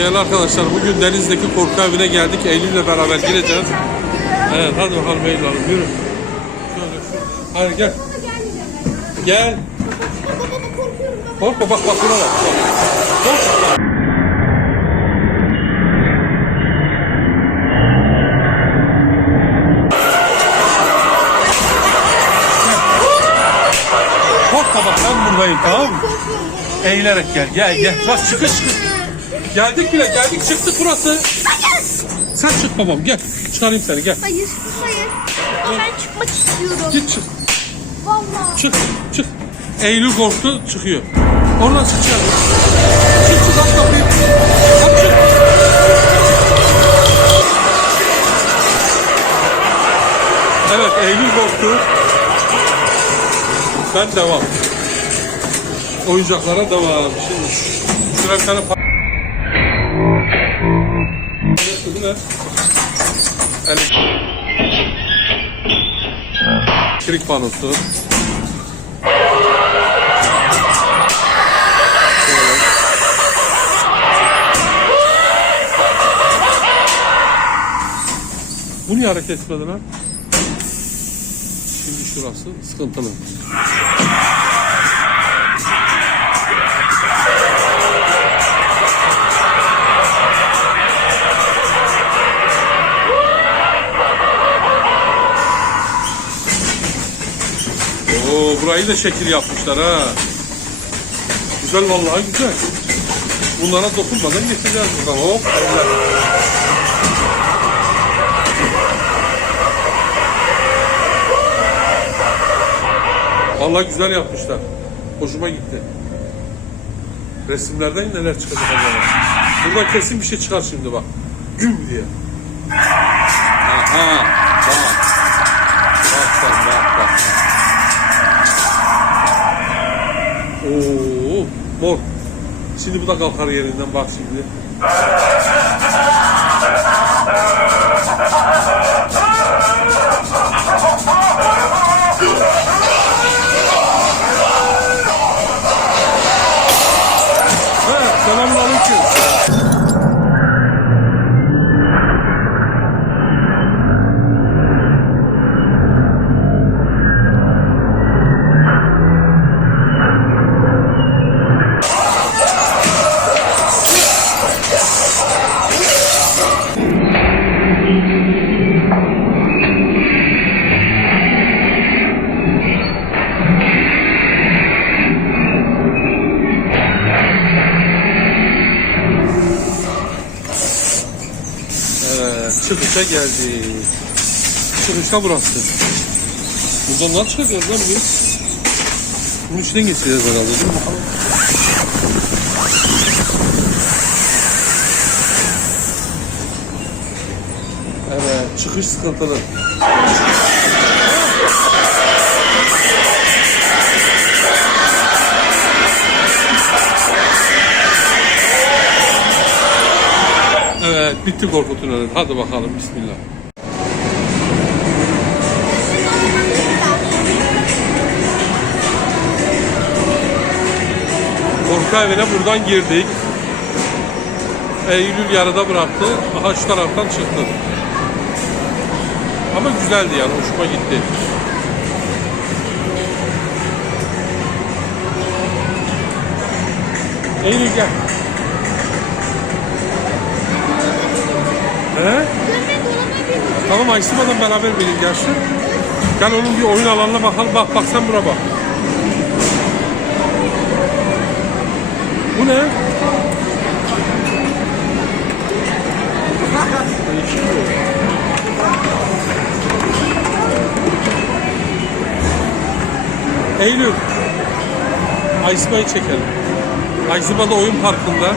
Değerli arkadaşlar bugün denizdeki korku evine geldik. Eylül'le beraber gireceğiz. Evet hadi bakalım Eylül Hanım yürü. Hadi gel. Gel. Korkma bak bak buna bak. Korkma. Korkma bak ben buradayım tamam mı? Eğilerek gel gel gel. Bak çıkış çıkış. Geldik bile geldik çıktık burası. Sen çık babam gel. Çıkarayım seni gel. Hayır, hayır. Ama ben çıkmak istiyorum. Git çık. Vallahi. Çık çık. Eylül korktu çıkıyor. Oradan çıkacağız. Çık çık aç kapıyı. Aç çık. Evet Eylül korktu. Ben devam. Oyuncaklara devam. Şimdi şuraya bir tane Bu ne? Elektrik panosu. Bu niye hareket etmedi lan? Şimdi şurası sıkıntılı. Burayı da şekil yapmışlar ha. Güzel vallahi güzel. Bunlara dokunmadan geçeceğiz buradan. Hop. eller. Vallahi güzel yapmışlar. Hoşuma gitti. Resimlerden neler çıkacak acaba? Buradan kesin bir şey çıkar şimdi bak. Güm diye. Aha. Bak. Bak sen bak bak. Mor. Şimdi bu da kalkar yerinden bak şimdi. Çıkışa geldik. Çıkışta burası. Buradan nasıl çıkacağız lan biz? Bunun içinden geçeceğiz herhalde değil mi? Bakalım. Evet, çıkış sıkıntılı. Evet, bitti korku tüneli. Hadi bakalım, bismillah. Korku evine buradan girdik. Eylül yarıda bıraktı. Aha şu taraftan çıktı. Ama güzeldi yani hoşuma gitti. Eylül gel. He? Tamam Aysıma'dan beraber benim gelsin. Gel onun bir oyun alanına bakalım. Bak bak sen buna bak. Bu ne? Eylül. Aysıma'yı çekelim. Aysima da oyun parkında.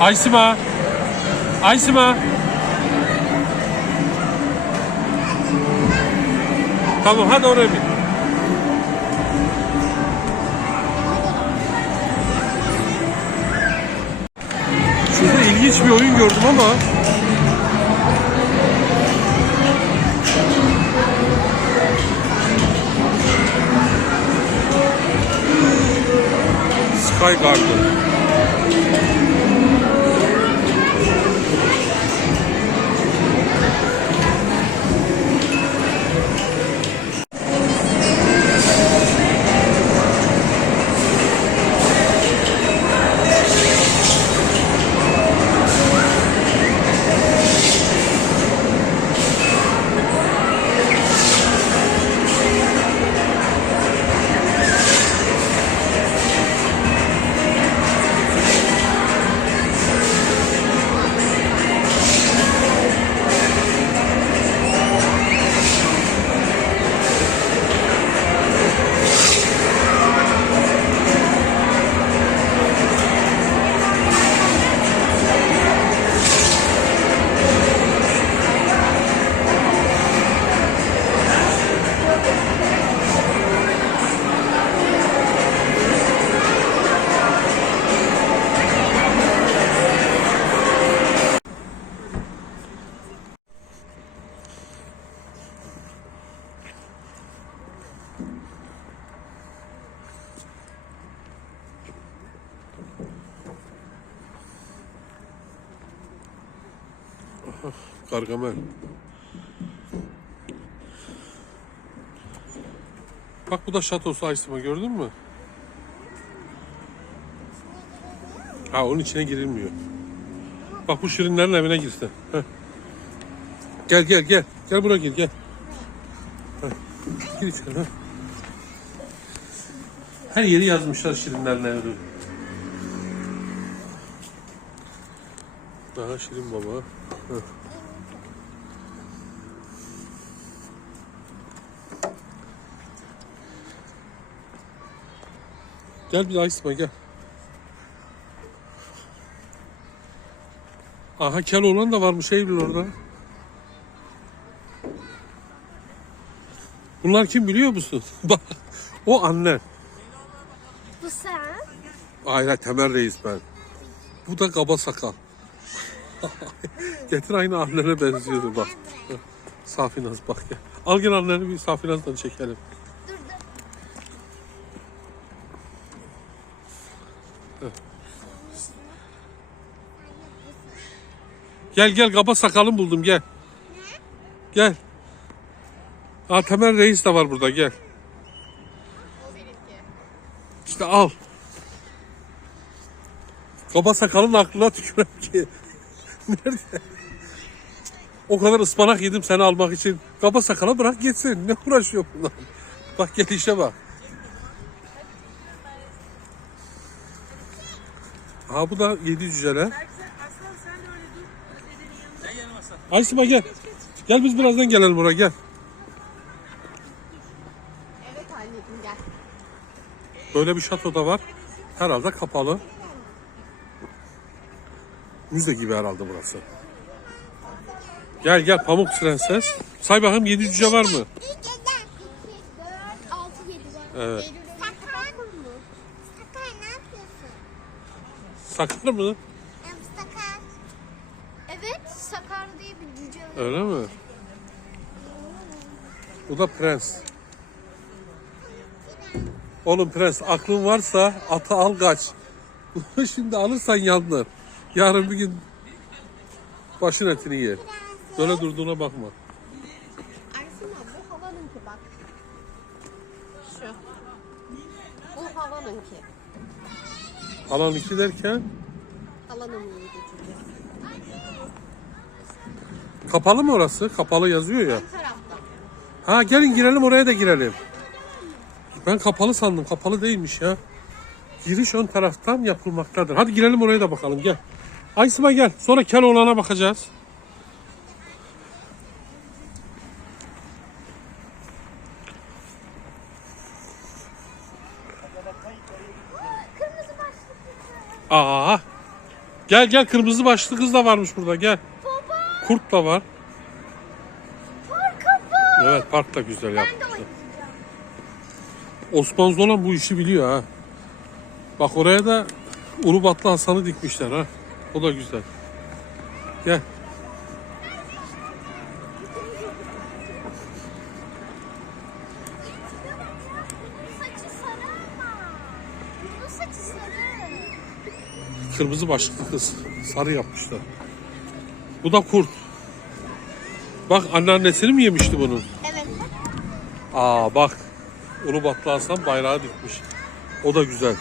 Aysima. Aysima. Tamam hadi oraya bin. Şurada ilginç bir oyun gördüm ama Sky Garden. Gargamel. Bak bu da şatosu Aysima gördün mü? Ha onun içine girilmiyor. Bak bu şirinlerin evine girsin. Heh. Gel gel gel. Gel buraya gir gel. Heh. Gir içeri. heh. Her yeri yazmışlar şirinlerin evine. Daha şirin baba. Heh. Gel bir Aysma gel. Aha Keloğlan da varmış Eylül orada. Bunlar kim biliyor musun? Bak o anne. Bu sen. Aynen Temel Reis ben. Bu da kaba sakal. Getir aynı annene benziyordu bak. Safinaz bak gel. Al gel anneni bir Safinaz'dan çekelim. Gel gel kaba sakalım buldum gel. Gel. Aa Temel Reis de var burada gel. İşte al. Kaba sakalın aklına tükürem ki. Nerede? O kadar ıspanak yedim seni almak için. Kaba sakala bırak gitsin. Ne uğraşıyor bunlar? Bak gel işe bak. Ha bu da yedi cüceler. Aysima gel. Gel biz birazdan gelelim buraya gel. Evet anneciğim gel. Böyle bir şato da var. Herhalde kapalı. Müze gibi herhalde burası. Gel gel Pamuk Prenses. Say bakayım yedi cüce var mı? 4, 6, 7 var. Evet. Eylül'e Sakar mı? Sakar ne yapıyorsun? Sakar mı? Sakar. Evet Sakar diye bir cüce var. Öyle mi? Bu da prens. Oğlum prens aklın varsa atı al kaç. Şimdi alırsan yandın. Yarın bir gün başın etini yer. Böyle durduğuna bakma. Aysima bu havanınki bak. Şu. Bu havanınki. Alan iki derken Halanın iyiydi cüce. kapalı mı orası? Kapalı yazıyor ya. Ha gelin girelim oraya da girelim. Ben kapalı sandım. Kapalı değilmiş ya. Giriş ön taraftan yapılmaktadır. Hadi girelim oraya da bakalım gel. Aysima gel. Sonra Keloğlan'a bakacağız. Aa. Gel gel kırmızı başlı kız da varmış burada gel. Baba. Kurt da var. Parka bak. Evet park da güzel Ben yapmış. de oynayacağım. Osman Zolan bu işi biliyor ha. Bak oraya da Ulubatlı Hasan'ı dikmişler ha. O da güzel. Gel. Saçı sarı ama. Bunun saçı sarı. Kırmızı başlıklı kız. Sarı yapmışlar. Bu da kurt. Bak anneannesini mi yemişti bunun? Evet. Aa bak. Ulubatlı Aslan bayrağı dikmiş. O da güzel.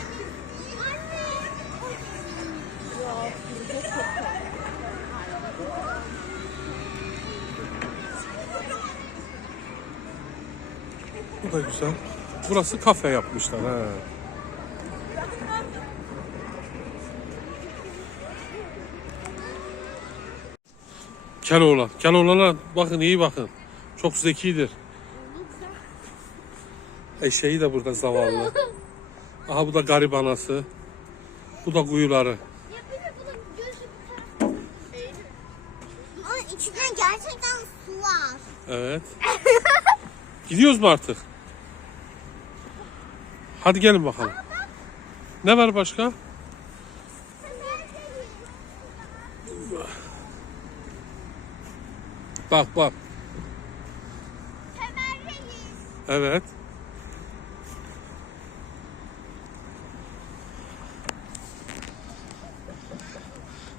Bu da güzel. Burası kafe yapmışlar. He. Keloğlan. Keloğlan'a bakın iyi bakın. Çok zekidir. Eşeği de burada zavallı. Aha bu da garip anası. Bu da kuyuları. Onun içinden gerçekten su var. Evet. Gidiyoruz mu artık? Hadi gelin bakalım. Ne var başka? Bak bak. Temerreyiz. Evet.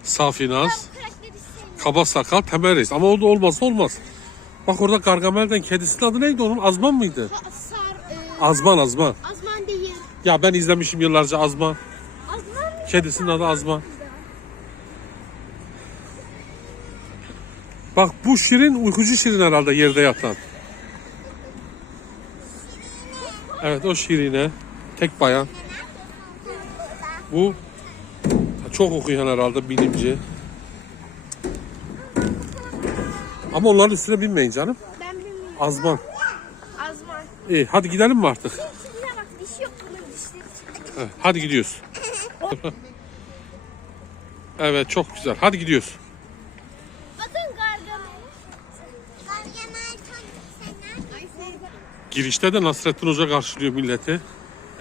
Safinaz, kaba sakal, temel reis. Ama o da olmazsa olmaz. Bak orada Gargamel'den kedisinin adı neydi onun? Azman mıydı? Sar, e, Azman, Azman. Azman değil. Ya ben izlemişim yıllarca Azman. Azman mı? Kedisinin adı Azman. Bak bu Şirin uykucu Şirin herhalde yerde yatan. Evet o Şirine. Tek bayan. Bu çok okuyan herhalde bilimci. Ama onların üstüne binmeyin canım. Ben bilmiyorum. Azman. Azman. İyi hadi gidelim mi artık? Şuraya bak dişi yok bunun dişleri çıktı. Evet, hadi gidiyoruz. Evet çok güzel. Hadi gidiyoruz. Bakın Gargamel. Gargamel tam sen Girişte de Nasrettin Hoca karşılıyor milleti.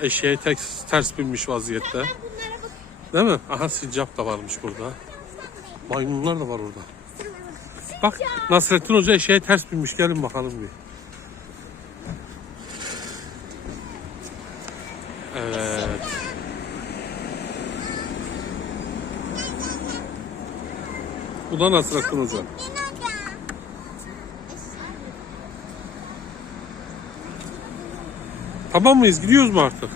Eşeğe ters, ters binmiş vaziyette. Değil mi? Aha sincap da varmış burada. Maymunlar da var orada. Bak Nasrettin Hoca eşeğe ters binmiş. Gelin bakalım bir. Evet. Bu da Nasrettin Hoca. Tamam mıyız? Gidiyoruz mu artık?